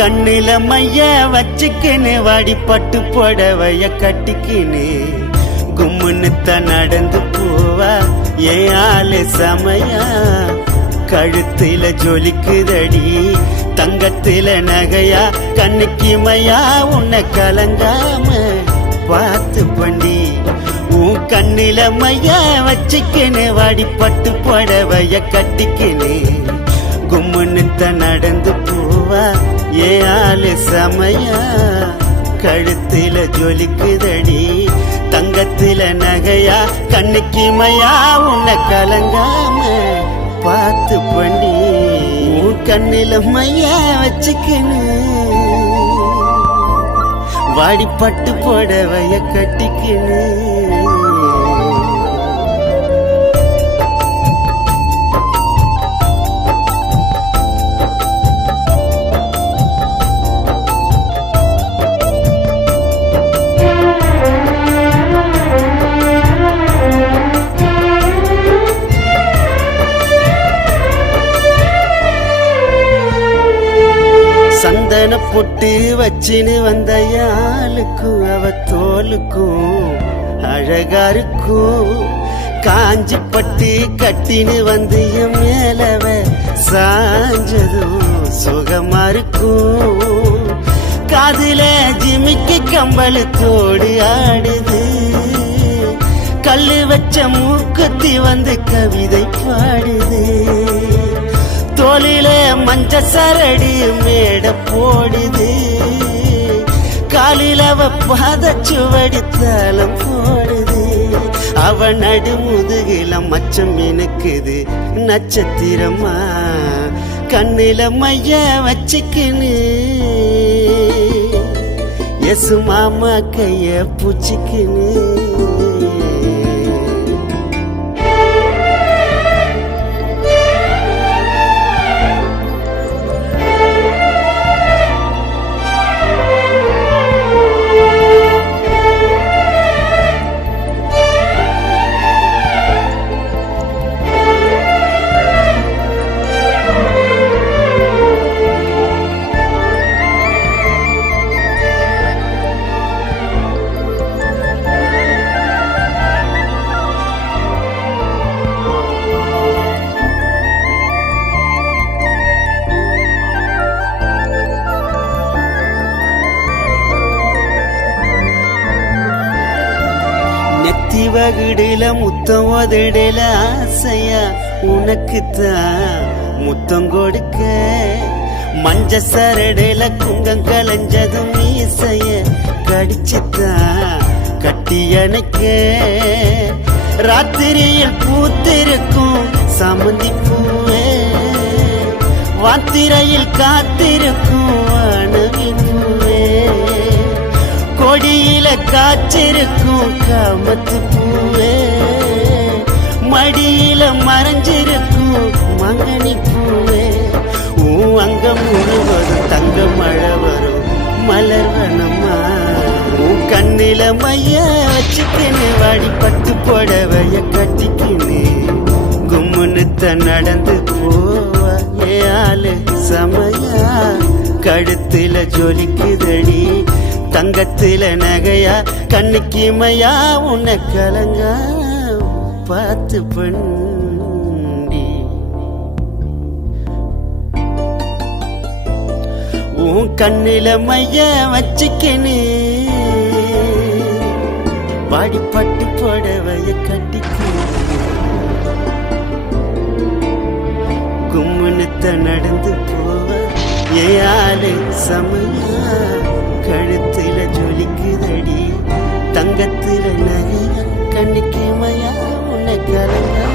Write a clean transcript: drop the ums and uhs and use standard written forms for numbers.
கண்ணில மைய வச்சுக்கின்னு வாடி பட்டு புடவைய கட்டிக்கின்னு கும்முன்னுத்த நடந்து போவா ஏன் ஆளு சமையா கழுத்துல ஜொலிக்குதடி தங்கத்தில நகையா கண்ணுக்கு மையா உன்னை கலங்காம பார்த்து பண்ணி உன் கண்ணில மைய வச்சுக்கின்னு வாடி பட்டு புடவைய கட்டிக்கின்னு கும்முன்னுத்த நடந்து போவா ஏ ஆளு சமையா கழுத்துல ஜொலிக்குதடி தங்கத்தில நகையா கண்ணுக்கு மையா உன்னை கலங்காம பார்த்து பண்ணி உன் கண்ணில மையா வச்சுக்கின்னு வாடி பட்டு புடவைய கட்டிக்கின்னு சந்தன பொட்டு வச்சின்னு வந்த யாளுக்கும் அவ தோலுக்கும் அழகா இருக்கும் காஞ்சி பட்டு கட்டின்னு வந்து என் மேலவ சாஞ்சதும் சுகமா இருக்கும் காதுல ஜிமிக்கி கம்பளு தோடு ஆடுது கல்லு வச்ச மூக்குத்தி வந்து கவிதை பாடுது தோளில மஞ்ச சரடி மேட போடுது காலில அவ பாதச்சுவடி தலம் போடுது அவ நடுமுதுகில மச்சம் மினுக்குது நட்சத்திரமா கண்ணில மைய வச்சுக்கின்னு எசு மாமா கைய பூச்சிக்கின்னு வகுடில முத்தம் உதடல ஆசையா உனக்குத்தான் முத்தம் கொடுக்க மஞ்ச சரடையில குங்கம் கலைஞ்சதும் மீசைய கடிச்சுத்தான் கட்டி அணைக்க ராத்திரியில் பூத்திருக்கும் சமந்தி பூவே வாத்திரையில் காத்திருக்கும் வானவி பூவே கொடியில காய்ச்சிருக்கும் காமத்து பூவே மடியில மறைஞ்சிருக்கும் மங்கனி பூவே அங்க முழுவதும் தங்க மழை வரும் மலர்வனமா கண்ணில மைய வச்சுக்கின்னு வாடி பட்டு புடவைய கட்டிக்கின்னு கும்முன்னுத்த நடந்து போவா ஏ ஆளு சமையா கழுத்துல ஜொலிக்குதடி தங்கத்தில நகையா கண்ணுக்கு மையா உன்னை கலங்கா பார்த்து பண்ணி உன் கண்ணில மைய வச்சுக்கின்னு வாடிப்பட்டு புடவைய கட்டிக்கு கும்முனுத்த நடந்து போவ ஏழு சமையா கழுத்துல ஜொலிக்குதடி தங்கத்துல நகைய கண்ணுக்கு மயா உன்னை கலங்க